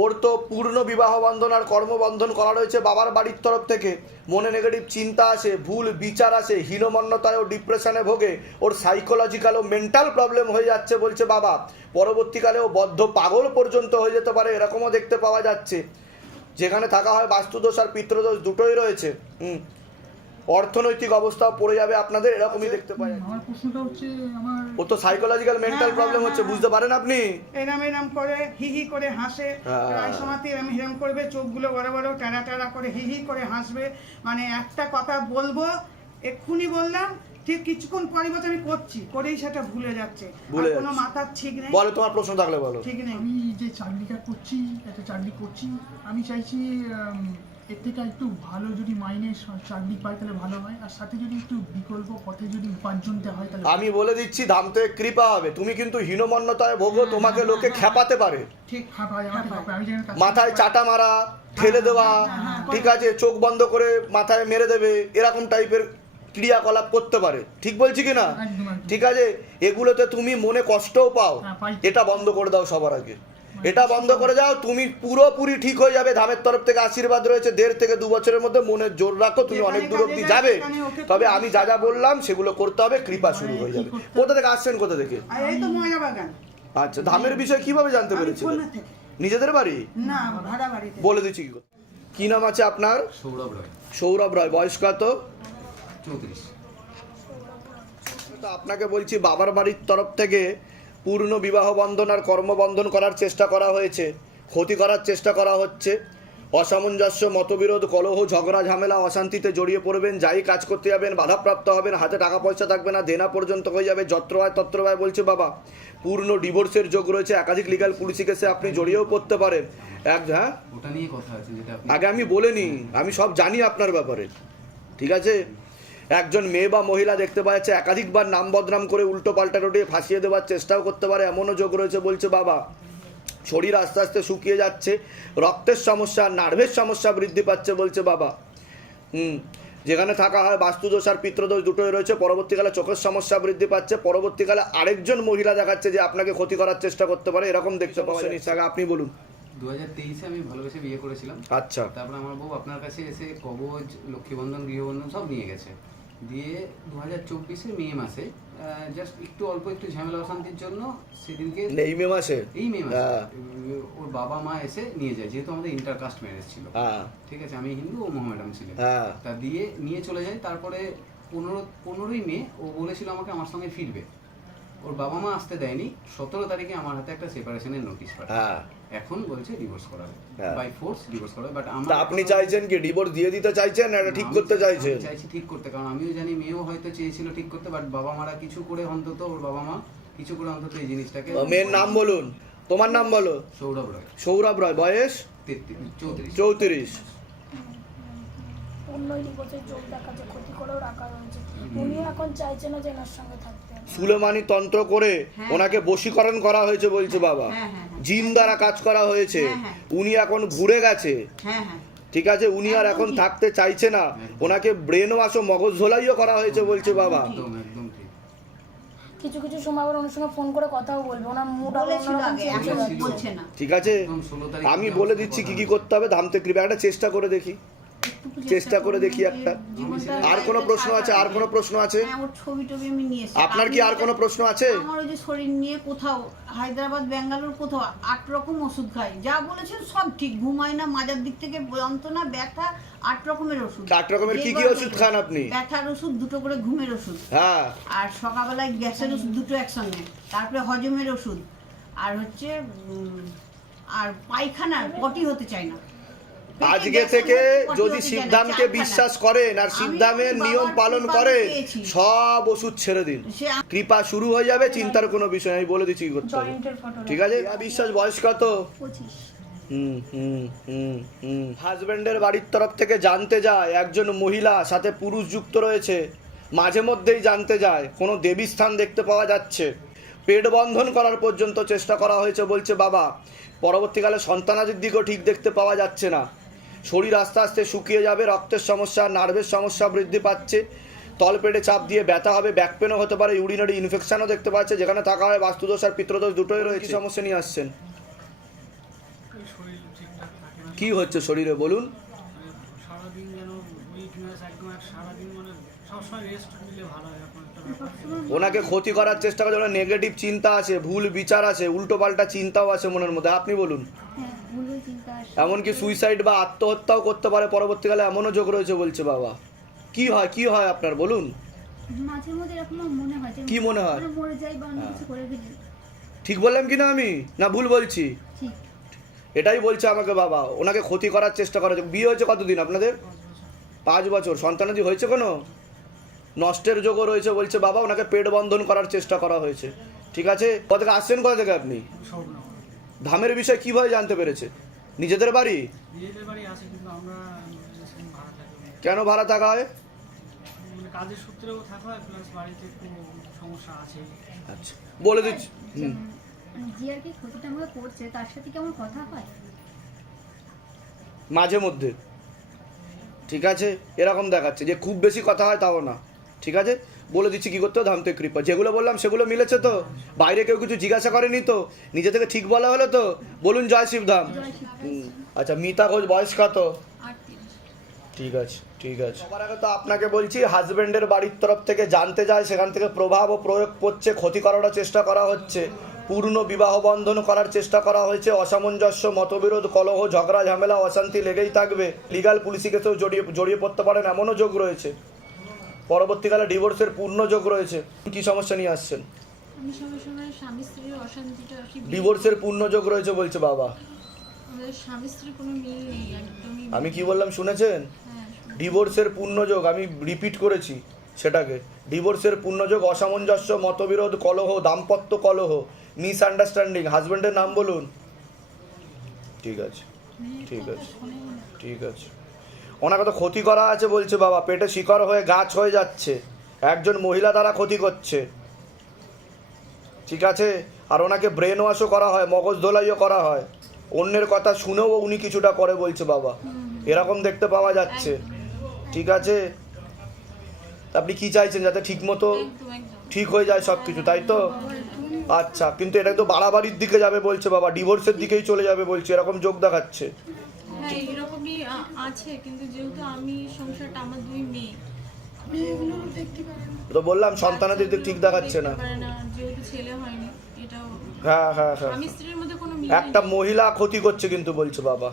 ওর তো পূর্ণ বিবাহ বন্ধন আর কর্মবন্ধন করা রয়েছে বাবার বাড়ির তরফ থেকে। মনে নেগেটিভ চিন্তা আসে, ভুল বিচার আসে, হীনমন্যতায় ও ডিপ্রেশনে ভোগে, ওর সাইকোলজিক্যাল ও মেন্টাল প্রবলেম হয়ে যাচ্ছে বলছে বাবা। পরবর্তীকালে ও বদ্ধ পাগল পর্যন্ত হয়ে যেতে পারে, এরকমও দেখতে পাওয়া যাচ্ছে। যেখানে থাকা হয় বাস্তুদোষ আর পিতৃদোষ দুটোই রয়েছে। অর্থনৈতিক অবস্থাও পড়ে যাবে আপনাদের, এরকমই দেখতে পাওয়া যাচ্ছে। আমার প্রশ্নটা হচ্ছে আমার ও তো সাইকোলজিক্যাল মেন্টাল প্রবলেম হচ্ছে, বুঝতে পারেন আপনি? এরম করে হি হি করে হাসে, হ্যাঁ। রায় সমাতি এরম করবে, চোখগুলো বড় বড় টেরা টেরা করে হি হি করে হাসবে। মানে একটা কথা বলবো, এক্ষুনি বললাম, ঠিক কিছুক্ষণ পরিবর্তে আমি করছি, করেই সেটা ভুলে যাচ্ছে, ভুলে আর কোনো যাচ্ছে। মাথার ঠিক নেই, বলো, তোমার প্রশ্ন থাকলে বলো। ঠিক নেই। আমি যে চাকরিটা করছি, একটা চাকরি করছি, আমি চাইছি এর থেকে একটু ভালো যদি মাইনে চাকরি পাই তাহলে ভালো হয়, আর সাথে যদি একটু বিকল্প পথে যদি উপার্জনটা হয় তাহলে আমি বলে দিচ্ছি, ধাম থেকে কৃপা হবে। তুমি কিন্তু হীনমন্যতায় ভোগো, তোমাকে লোকে খেপাতে পারে, ঠিক হ্যাঁ ভাই, আমাকে হবে। আমি যেখানে কাজ মাথায় চাটা মারা, ঠেলে দেওয়া, ঠিক আছে, চোখ বন্ধ করে মাথায় মেরে দেবে, এরকম টাইপের ক্রিয়াকলাপ করতে পারে, ঠিক বলছি কি না? একদম, একদম। ঠিক আছে, এগুলোতে তুমি মনে কষ্টও পাও, হ্যাঁ, পাই। এটা বন্ধ করে দাও সবার আগে, এটা বন্ধ করে যাও, তুমি পুরোপুরি ঠিক হয়ে যাবে। ধামের তরফ থেকে আশীর্বাদ রয়েছে, 1.5 থেকে 2 বছরের মধ্যে মনের জোর রাখো, তুমি অনেক দূর অব্দি যাবে। তবে আমি যা যা বললাম সেগুলো করতে হবে, কৃপা শুরু হয়ে যাবে। কোথা থেকে আসছেন, কোথা থেকে? আর এই তো ময়না বাগান। আচ্ছা, ধামের বিষয় কিভাবে জানতে আমি পেরেছিলেন? খুলনা থেকে। নিজেদের বাড়ি? না, ভাড়া বাড়িতে। বলে দিচ্ছি কি করতে। কি নাম আছে আপনার? সৌরভ রায়, সৌরভ রায়, বয়স কত? 34। তো আপনাকে বলছি, বাবার বাড়ির তরফ থেকে পূর্ণ বিবাহ বন্ধন আর কর্মবন্ধন করার চেষ্টা করা হয়েছে, ক্ষতি করার চেষ্টা করা হচ্ছে। অসামঞ্জস্য, মতবিরোধ, কলহ, ঝগড়া ঝামেলা, অশান্তিতে জড়িয়ে পড়বেন, যাই কাজ করতে যাবেন বাধাপ্রাপ্ত হবেন, হাতে টাকা পয়সা থাকবে না, দেনা পর্যন্ত হয়ে যাবে, যত্রবায় তত্রবায় বলছে বাবা। পূর্ণ ডিভোর্সের যোগ রয়েছে, একাধিক লিগ্যাল পুলিশি কেসে আপনি জড়িয়েও পড়তে পারেন। হ্যাঁ, ওটা নিয়ে কথা আছে যেটা আপনি আগে আমি বলিনি, আমি সব জানি আপনার ব্যাপারে, ঠিক আছে। একজন মেয়ে বা মহিলা দেখতে পাওয়া যাচ্ছে একাধিকবার নাম বদনাম করে উল্টো পাল্টা রটিয়ে ফাঁসিয়ে দেওয়ার চেষ্টাও করতে পারে, এমনও যোগ রয়েছে বলছে বাবা। শরীর আস্তে আস্তে শুকিয়ে যাচ্ছে, রক্তের সমস্যা, নার্ভের সমস্যা বৃদ্ধি পাচ্ছে বলছে বাবা। যেখানে থাকা হয় বাস্তুদোষ আর পিতৃদোষ দুটোই রয়েছে, পরবর্তীকালে চোখের সমস্যা বৃদ্ধি পাচ্ছে, পরবর্তীকালে আরেকজন মহিলা দেখাচ্ছে যে আপনাকে ক্ষতি করার চেষ্টা করতে পারে, এরকম দেখতে পাওয়া যাচ্ছে। আপনি বলুন। 2023-এ আমি ভালোবেসে বিয়ে করেছিলাম। আচ্ছা। তারপর আমার বউ আপনার কাছে এসে কবজ, লক্ষ্মীবন্ধন, গৃহবন্ধন সব নিয়ে গেছে। দিয়ে 2024-এ মে মাসে জাস্ট একটু ঝামেলা অশান্তির জন্য সেদিনকে এই মে মাসে ওর বাবা মা এসে নিয়ে যায়, যেহেতু আমাদের ইন্টারকাস্ট ম্যারেজ ছিল, ঠিক আছে, আমি হিন্দু ও মোহামেডান ছিলেন, তা দিয়ে নিয়ে চলে যায়। তারপরে 15ই মে ও বলেছিল আমাকে আমার সঙ্গে ফিরবে, ওর বাবা মা আসতে দেয়নি। 17 তারিখে আমার হাতে একটা সেপারেশনের নোটিশ পাঠায়, এখন বলছে ডিভোর্স করাবে, বাই ফোর্স ডিভোর্স করাবে। বাট আপনি চাইছেন কি ডিভোর্স দিয়ে দিতে চাইছেন, এটা ঠিক করতে চাইছেন? চাইছি ঠিক করতে, কারণ আমিও জানি মেয়েও হয়তো চেয়েছিল ঠিক করতে, বাট বাবা মারা কিছু করে অন্তত, ওর বাবা মা কিছু করে অন্তত এই জিনিসটাকে। মেয়ের নাম বলুন, তোমার নাম বলো। সৌরভ রায়। সৌরভ রায়, বয়স 34। অন্য ডিভোর্সের যোগ দেখাচ্ছে, ক্ষতি করেও রাখা হয়েছে, উনিও এখন চাইছে না যে এনার সঙ্গে থাকতে। সুলেমানি তন্ত্র করে ওনাকে বশীকরণ করা হয়েছে বলছে বাবা, জিন দ্বারা কাজ করা হয়েছে, উনি এখন ঘুরে গেছে, ঠিক আছে, উনি আর এখন থাকতে চাইছে না, ওনাকে ব্রেন ওয়াশ ও মগজ ধোলাইও করা হয়েছে বলছে বাবা। একদম একদম ঠিক। কিছু কিছু সময় আবার ওনার সঙ্গে ফোন করে কথাও বলবে, ওনার মুড বলেছিল আগে, এখন বলছে না। ঠিক আছে, একদম 16 তারিখ আমি বলে দিচ্ছি কি কি করতে হবে ধামতে কৃপা, একটা চেষ্টা করে দেখি, চেষ্টা করে দেখি একটা। আর কোনো প্রশ্ন আছে? আর কোনো প্রশ্ন আছে? হ্যাঁ, ওর ছবি টবি আমি নিয়ে এসেছি। আপনার কি আর কোনো প্রশ্ন আছে? আমার ওই যে শরীর নিয়ে কোথাও হায়দ্রাবাদ ব্যাঙ্গালোর কোথাও 8 রকম ওষুধ খাই, যা বলেছেন সব ঠিক, ঘুমাই না, মাজার দিক থেকে যন্ত্রণা, ব্যথা, 8 রকমের ওষুধ। 8 রকমের কি কি ওষুধ খান আপনি? ব্যথার ওষুধ 2টো করে, ঘুমের ওষুধ, হ্যাঁ, আর সকালবেলায় গ্যাসের ওষুধ 2টো একসঙ্গে, তারপরে হজমের ওষুধ, আর হচ্ছে আর পায়খানার পটি হতে চাই না। আজকে থেকে যদি শিবধামকে বিশ্বাস করেন আর শিবধামের নিয়ম পালন করেন, সব ওষুধ ছেড়ে দিন, কৃপা শুরু হয়ে যাবে, চিন্তার কোনো বিষয় নেই, বলে দিচ্ছি কি করতে হবে। ঠিক আছে, বিশ্বাস বয়স কত? 25। হাজবেন্ডের বাড়ির তরফ থেকে জানতে যায় একজন মহিলা সাথে পুরুষ যুক্ত রয়েছে, মাঝে মধ্যেই জানতে যায়, কোনো দেবীস্থান দেখতে পাওয়া যাচ্ছে, পেট বন্ধন করার পর্যন্ত চেষ্টা করা হয়েছে বলছে বাবা। পরবর্তীকালে সন্তানাদির দিকেও ঠিক দেখতে পাওয়া যাচ্ছে না, শরীর আস্তে আস্তে শুকিয়ে যাবে, রক্তের সমস্যা, নার্ভের সমস্যা বৃদ্ধি পাচ্ছে, তলপেটে চাপ দিয়ে ব্যথা হবে, ব্যাক পেনও হতে পারে, ইউরিনারি ইনফেকশনও দেখতে পাচ্ছে, যেখানে থাকা হয় বাস্তুদোষ আর পিতৃদোষ দুটোই রয়েছে। কি সমস্যা নিয়ে আসছেন? শরীর ঠিকঠাক থাকে না, কি হচ্ছে শরীরে বলুন? সারাদিন যেন উইকনেস, একদম সারাদিন মানে সবসময় রেস্ট নিলে ভালো হয়, এখন একটা ব্যাপার। ওনাকে ক্ষতি করার চেষ্টা করে, ওনার নেগেটিভ চিন্তা আছে, ভুল বিচার আছে, উল্টো পাল্টা চিন্তাও আছে মনের মধ্যে। আপনি বলুন। হ্যাঁ, ভুল চিন্তা আসে। এমনকি সুইসাইড বা আত্মহত্যাও করতে পারে পরবর্তীকালে, এমনও যোগ রয়েছে বলছে বাবা। কি হয়, কি হয় আপনার বলুন? মাঝে মধ্যে এরকম মনে হয় যে কি মনে হয়? মরে যাই বা অন্য কিছু করে ফেলি। ঠিক বললাম কি না আমি, না ভুল বলছি? ঠিক। এটাই বলছে আমাকে বাবা, ওনাকে ক্ষতি করার চেষ্টা করা। বিয়ে হয়েছে কতদিন আপনাদের? 5 বছর। সন্তানাদি হয়েছে কোনো? নষ্টের যোগও রয়েছে বলছে বাবা, ওনাকে পেট বন্ধন করার চেষ্টা করা হয়েছে। ঠিক আছে, কোথা থেকে আসছেন, কোথা থেকে আপনি? ধামের বিষয় কিভাবে জানতে পেরেছে? নিজেদের বাড়ি? নিজেদের বাড়ি আছে, কিন্তু আমরা ভাড়া থাকি। কেন ভাড়া থাকা হয়? মানে কাজের সূত্রেও থাকা হয়, প্লাস বাড়িতে একটু সমস্যা আছে। আচ্ছা, বলে দিচ্ছি। যে আর কি ক্ষতিটা আমাকে করছে, তার সাথে কি আমার কথা হয়? মাঝে মধ্যে। ঠিক আছে, এরকম দেখাচ্ছে যে খুব বেশি কথা হয় তাও না। ঠিক আছে, বলে দিচ্ছি কি করতে হবে। ধামতে কৃপা, যেগুলো বললাম সেগুলো মিলেছে তো? বাইরে কেউ কিছু জিজ্ঞাসা করেনি তো? নিজে থেকে ঠিক বলা হলো তো? বলুন জয় শিবধাম। আচ্ছা, মিতা ঘোষ, বয়স কত? 38। ঠিক আছে, ঠিক আছে। সবার আগে তো আপনাকে বলছি, হাজবেন্ডের বাড়ির তরফ থেকে জানতে যায়, সেখান থেকে প্রভাব ও প্রয়োগ করছে, ক্ষতি করার চেষ্টা করা হচ্ছে, পূর্ণ বিবাহ বন্ধন করার চেষ্টা করা হয়েছে, অসামঞ্জস্য, মতবিরোধ, কলহ, ঝগড়া, ঝামেলা, অশান্তি লেগেই থাকবে, লিগাল পুলিশি কেসেও জড়িয়ে পড়তে পারেন, এমনও যোগ রয়েছে। পরবর্তীকালে ডিভোর্সের পূর্ণ যোগ রয়েছে। কি সমস্যা নিয়ে আসছেন? আমি সময় সময় স্বামী স্ত্রীর অশান্তিটা আর কি ডিভোর্সের পূর্ণ যোগ রয়েছে বলছে বাবা। আমাদের স্বামী স্ত্রীর কোনো মিল নেই একদমই। আমি কি বললাম শুনেছেন? হ্যাঁ, ডিভোর্সের পূর্ণযোগ, আমি রিপিট করেছি সেটাকে। ডিভোর্সের পূর্ণযোগ, অসামঞ্জস্য, মতবিরোধ, কলহ, দাম্পত্য কলহ, মিসআন্ডারস্ট্যান্ডিং। হাজবেন্ডের নাম বলুন। ঠিক আছে, ঠিক আছে, ঠিক আছে। ওনাকে তো ক্ষতি করা আছে বলছে বাবা, পেটে শিকড় হয়ে গাছ হয়ে যাচ্ছে, একজন মহিলা দ্বারা ক্ষতি করছে। ঠিক আছে, আর ওনাকে ব্রেন ওয়াশও করা হয়, মগজ ধোলাইও করা হয়, অন্যের কথা শুনেও উনি কিছুটা করে বলছে বাবা, এরকম দেখতে পাওয়া যাচ্ছে। ঠিক আছে, আপনি কি চাইছেন? যাতে ঠিক মতো ঠিক হয়ে যায় সব কিছু, তাই তো? আচ্ছা, কিন্তু এটা তো বাড়াবাড়ির দিকে যাবে বলছে বাবা, ডিভোর্সের দিকেই চলে যাবে বলছে, এরকম যোগ দেখাচ্ছে। হ্যাঁ এরকমই আছে, কিন্তু যেহেতু আমি সংসারটা, আমার 2 মেয়ে, তো বললাম সন্তানাদের দিক ঠিক দেখাচ্ছে না। যেহেতু ছেলে হয়নি, এটাও হ্যাঁ হ্যাঁ হ্যাঁ, স্বামী স্ত্রীর মধ্যে কোনো মিল একটা মহিলা ক্ষতি করছে কিন্তু বলছে বাবা।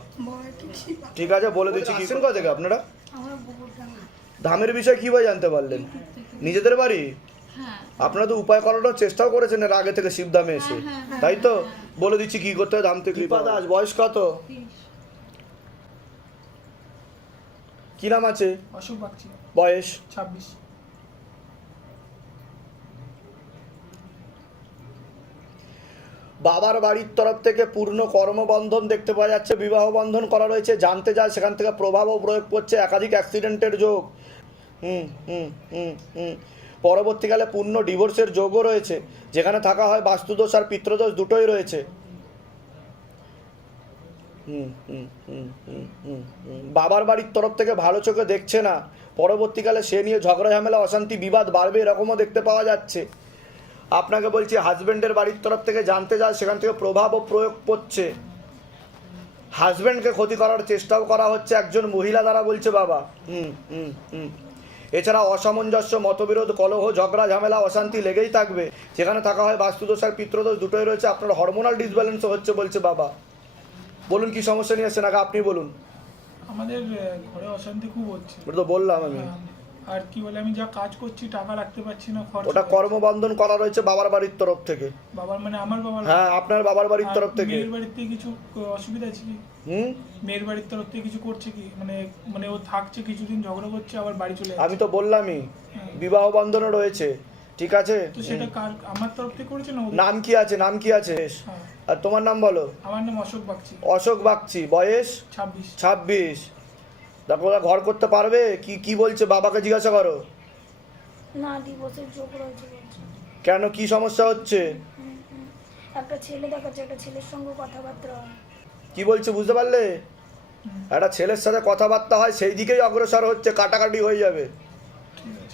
ঠিক আছে, বলে দিচ্ছি। কি কোথা থেকে আপনারা? ধামের বিষয় কিভাবে জানতে পারলেন? নিজেদের বাড়ি? হ্যাঁ। আপনারা তো উপায় করানোর চেষ্টাও করেছেন এর আগে থেকে শিবধামে এসে, তাই তো? বলে দিচ্ছি কি করতে হবে। ধাম থেকে কৃপা দাস, বয়স কত? কি নাম আছে? অশোক বাগচি, বয়স? 26। বাবার বাড়ির তরফ থেকে পূর্ণ কর্মবন্ধন দেখতে পাওয়া যাচ্ছে, বিবাহ বন্ধন করা রয়েছে, জানতে যায়, সেখান থেকে প্রভাবও প্রয়োগ করছে, একাধিক অ্যাক্সিডেন্টের যোগ। পরবর্তীকালে পূর্ণ ডিভোর্সের যোগও রয়েছে, যেখানে থাকা হয় বাস্তুদোষ আর পিতৃদোষ দুটোই রয়েছে। বাবার বাড়ির তরফ থেকে ভালো চোখে দেখছে না, পরবর্তীকালে সে নিয়ে ঝগড়া ঝামেলা অশান্তি বিবাদ বাড়বে, এরকমও দেখতে পাওয়া যাচ্ছে। আপনাকে বলছি হাজব্যান্ডের বাড়ির তরফ থেকে জানতে যায়, সেখান থেকে প্রভাব ও প্রয়োগ করছে, হাজব্যান্ডকে ক্ষতি করার চেষ্টাও করা হচ্ছে একজন মহিলা দ্বারা বলছে বাবা। এছাড়া অসামঞ্জস্য, মতবিরোধ, কলহ, ঝগড়া ঝামেলা অশান্তি লেগেই থাকবে। যেখানে থাকা হয় বাস্তুদোষ আর পিত্রদোষ দুটোই রয়েছে, আপনার হরমোনাল ডিসব্যালেন্সও হচ্ছে বলছে বাবা। বলুন কি সমস্যা নিয়ে আসছেন, আগে আপনি বলুন। আমাদের ঘরে অশান্তি খুব হচ্ছে, ওটা তো বললাম আমি। আর কি বলে, আমি যা কাজ করছি টাকা রাখতে পারছি না, খরচ। ওটা কর্মবন্ধন করা রয়েছে বাবার বাড়ির তরফ থেকে। বাবার মানে আমার বাবার? হ্যাঁ, আপনার বাবার বাড়ির তরফ থেকে। মেয়ের বাড়ির থেকে কিছু অসুবিধা আছে কি? মেয়ের বাড়ির তরফ থেকে কিছু করছে কি? মানে ও থাকছে কিছুদিন, ঝগড়া করছে, আবার বাড়ি চলে যাচ্ছে। আমি তো বললামই বিবাহ বন্ধনও রয়েছে, ঠিক আছে। তো সেটা কার, আমার তরফ থেকে করেছে না? নাম কি আছে? নাম কি আছে? আর তোমার নাম বলো। আমার নাম অশোক বাগচি। অশোক বাগচি, বয়স 26। দেখো ওরা ঘর করতে পারবে কি? কি বলছে বাবাকে জিজ্ঞাসা করো। না, ডিভোর্সের যোগ রয়েছে বলছে। কেন, কি সমস্যা হচ্ছে? একটা ছেলে দেখাচ্ছে, একটা ছেলের সঙ্গে কথাবার্তা হয়। কি বলছে বুঝতে পারলে? একটা ছেলের সাথে কথাবার্তা হয়, সেই দিকেই অগ্রসর হচ্ছে, কাটাকাটি হয়ে যাবে।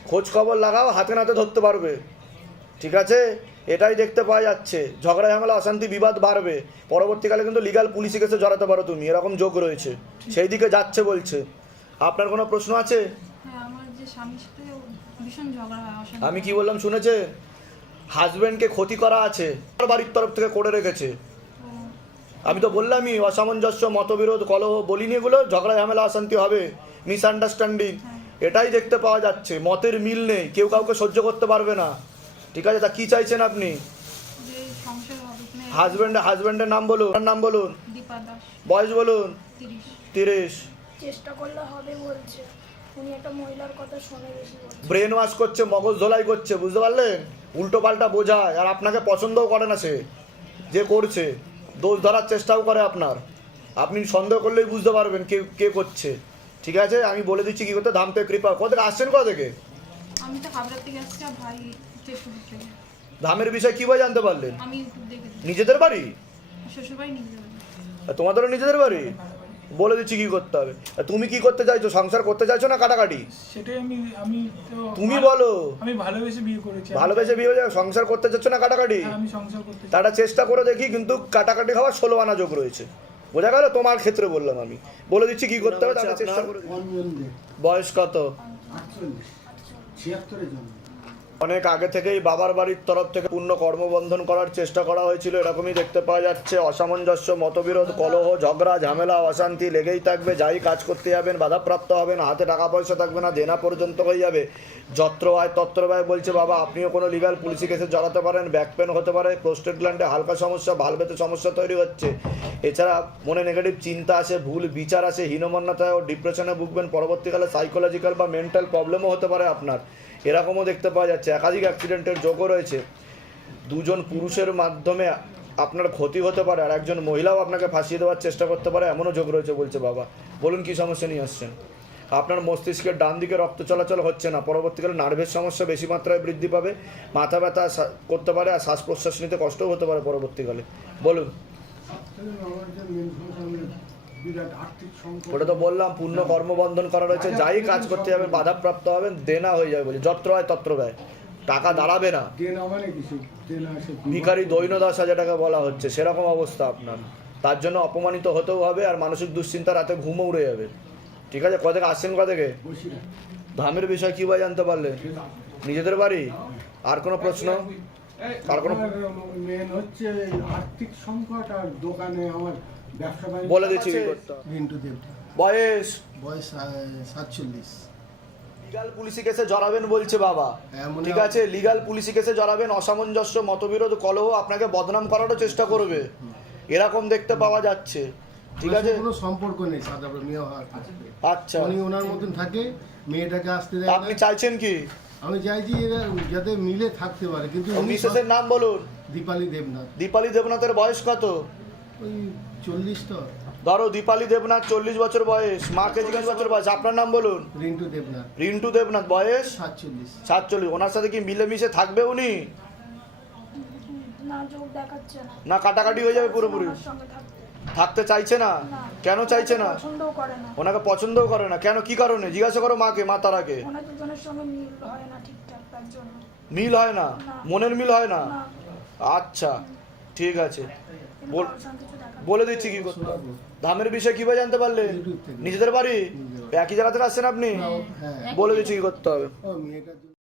খোঁজ খবর লাগাও, হাতে নাতে ধরতে পারবে, ঠিক আছে। এটাই দেখতে পাওয়া যাচ্ছে, ঝগড়া ঝামেলা অশান্তি বিবাদ বাড়বে, পরবর্তীকালে কিন্তু লিগাল পুলিশে কেসে জড়াতে পারো তুমি, এরকম যোগ রয়েছে, সেই দিকে যাচ্ছে বলছে। আপনার কোনো প্রশ্ন আছে? হ্যাঁ, আমার যে স্বামীর সাথে ভীষণ ঝগড়া হয়, অশান্তি। আমি কি বললাম শুনেছে? হাজবেন্ডকে ক্ষতি করা আছে, বাড়ির তরফ থেকে করে রেখেছে। আমি তো বললামই অসামঞ্জস্য, মতবিরোধ, কলহ বলিনি, এগুলো ঝগড়া ঝামেলা অশান্তি হবে, মিসআন্ডারস্ট্যান্ডিং, এটাই দেখতে পাওয়া যাচ্ছে। মতের মিল নেই, কেউ কাউকে সহ্য করতে পারবে না, ঠিক আছে। তা কি চাইছেন আপনি? যে সংসার হবে। হাজবেন্ডের নাম বলুন, নাম বলুন। দীপা দাস। বয়স বলুন। 30। চেষ্টা করলে হবে বলছে, উনি একটা মহিলার কথা শুনে বেশি বলছে। ব্রেন ওয়াশ করছে, মগজ ধোলাই করছে, বুঝতে পারলেন? উল্টো পাল্টা বোঝায়, আর আপনাকে পছন্দও করে না সে যে করছে, দোষ ধরার চেষ্টাও করে আপনার। আপনি সন্দেহ করলেই বুঝতে পারবেন কে কে করছে, ঠিক আছে। আমি বলে দিচ্ছি কি করতে। ধামতে কৃপা। কোথা থেকে আসছেন? কোথা থেকে? আমি তো হাবড়া থেকে আসছি, আর ভাই চেষ্টাপুর থেকে। ধামের বিষয় কিভাবে জানতে পারলেন? আমি ইউটিউব দেখেছি। নিজেদের বাড়ি? শ্বশুরবাড়ি নিজেদের বাড়ি। আর তোমাদেরও নিজেদের বাড়ি? বলে দিচ্ছি কি করতে হবে। আর তুমি কি করতে চাইছো? সংসার করতে চাইছো না কাটাকাটি? সেটাই আমি তুমি বলো। আমি ভালোবেসে বিয়ে করেছি। ভালোবেসে বিয়ে হয়ে সংসার করতে চাচ্ছ না কাটাকাটি? আমি সংসার করতে তারা চেষ্টা করে দেখি, কিন্তু কাটাকাটি খাওয়ার 16 আনা যোগ রয়েছে, বোঝা গেল? তোমার ক্ষেত্রে বললাম আমি, বলে দিচ্ছি কি করতে হবে, তারা চেষ্টা করে। বয়স কত? 76 জন। অনেক আগে থেকেই বাবার বাড়ির তরফ থেকে পূর্ণ কর্মবন্ধন করার চেষ্টা করা হয়েছিল, এরকমই দেখতে পাওয়া যাচ্ছে। অসামঞ্জস্য, মতবিরোধ, কলহ, ঝগড়া ঝামেলা অশান্তি লেগেই থাকবে। যাই কাজ করতে যাবেন বাধাপ্রাপ্ত হবেন, হাতে টাকা পয়সা থাকবে না, দেনা পর্যন্ত হয়ে যাবে। যত্র আয় তত্র ব্যয় বলছে বাবা। আপনিও কোনো লিগাল পুলিশি কেসে জড়াতে পারেন, ব্যাক পেন হতে পারে, প্রোস্টেট গ্ল্যান্ডে হালকা সমস্যা, ভালভেতে সমস্যা তৈরি হচ্ছে। এছাড়া মনে নেগেটিভ চিন্তা আসে, ভুল বিচার আসে, হীনমন্যতায় ও ডিপ্রেশনে ভুগবেন। পরবর্তীকালে সাইকোলজিক্যাল বা মেন্টাল প্রবলেমও হতে পারে আপনার, এরকমও দেখতে পাওয়া যাচ্ছে। একাধিক অ্যাক্সিডেন্টের যোগও রয়েছে। দুজন পুরুষের মাধ্যমে আপনার ক্ষতি হতে পারে, আর একজন মহিলাও আপনাকে ফাঁসিয়ে দেওয়ার চেষ্টা করতে পারে, এমনও যোগ রয়েছে বলছে বাবা। বলুন কি সমস্যা নিয়ে আসছেন? আপনার মস্তিষ্কের ডান দিকে রক্ত চলাচল হচ্ছে না, পরবর্তীকালে নার্ভের সমস্যা বেশি মাত্রায় বৃদ্ধি পাবে, মাথা ব্যথা করতে পারে, আর শ্বাস প্রশ্বাস নিতে কষ্টও হতে পারে পরবর্তীকালে। বলুন। ওটা তো বললাম, পূর্ণ কর্মবন্ধন করা রয়েছে, যাই কাজ করতে যাবেন বাধাপ্রাপ্ত হবেন, দেনা হয়ে যাবে বলে। যত্র হয় তত্র ব্যয়, টাকা দাঁড়াবে না, ভিখারি দৈন্যদশা যেটাকে বলা হচ্ছে, সেরকম অবস্থা আপনার। তার জন্য অপমানিত হতেও হবে, আর মানসিক দুশ্চিন্তা, রাতে ঘুমও উড়ে যাবে, ঠিক আছে। কোথা থেকে আসছেন? কোথা থেকে? ধামের বিষয় কীভাবে জানতে পারলেন? নিজেদের বাড়ি? আর কোনো প্রশ্ন? আর কোনো? মেন হচ্ছে আর্থিক সংকট, আর দোকানে আমার ব্যবসা বাণিজ্য। বলে দিচ্ছি কি করতে হবে। রিন্টু দেব। বয়স? 47। লিগাল পুলিশি কেসে জড়াবেন বলছে বাবা, ঠিক আছে। লিগাল পুলিশি কেসে জড়াবেন, অসামঞ্জস্য, মতবিরোধ, কলহ, আপনাকে বদনাম করারও চেষ্টা করবে, এরকম দেখতে পাওয়া যাচ্ছে, ঠিক আছে। কোনো সম্পর্ক নেই, সাদা মেয়ে হওয়ার। আচ্ছা, উনি ওনার মতন থাকে, মেয়েটাকে আসতে দেয়। আপনি চাইছেন কি? আমি চাইছি এরা যাতে মিলে থাকতে পারে, কিন্তু মিসেসের নাম বলুন। দীপালি দেবনাথ। দীপালি দেবনাথের বয়স কত? ওই 40 তো ধরো। দীপালি দেবনাথ 40 বছর বয়স, মাকে জিজ্ঞাসা বছর বয়স। আপনার নাম বলুন। রিন্টু দেবনাথ। রিন্টু দেবনাথ, বয়স 47। ওনার সাথে কি মিলেমিশে থাকবে উনি? না, যোগ দেখাচ্ছে না। না কাটাকাটি হয়ে যাবে পুরোপুরি? থাকতে চাইছে না। কেন চাইছে না? পছন্দও করে না। ওনাকে পছন্দও করে না কেন, কি কারণে জিজ্ঞাসা করো মাকে, মা তারাকে। ওনার দুজনের সঙ্গে মিল হয় না ঠিকঠাক, তার জন্য। মিল হয় না, মনের মিল হয় না? না। আচ্ছা ঠিক আছে, কিন্তু বল- কারোর সঙ্গে কিছু দেখা বলে দিচ্ছি কি করতে হবে। ধামের বিষয়ে কিভাবে জানতে পারলে? নিজেদের বাড়ি একই জায়গা থেকে আসছেন আপনি? বলে দিচ্ছি কি করতে হবে। ও মেয়েটার জন্য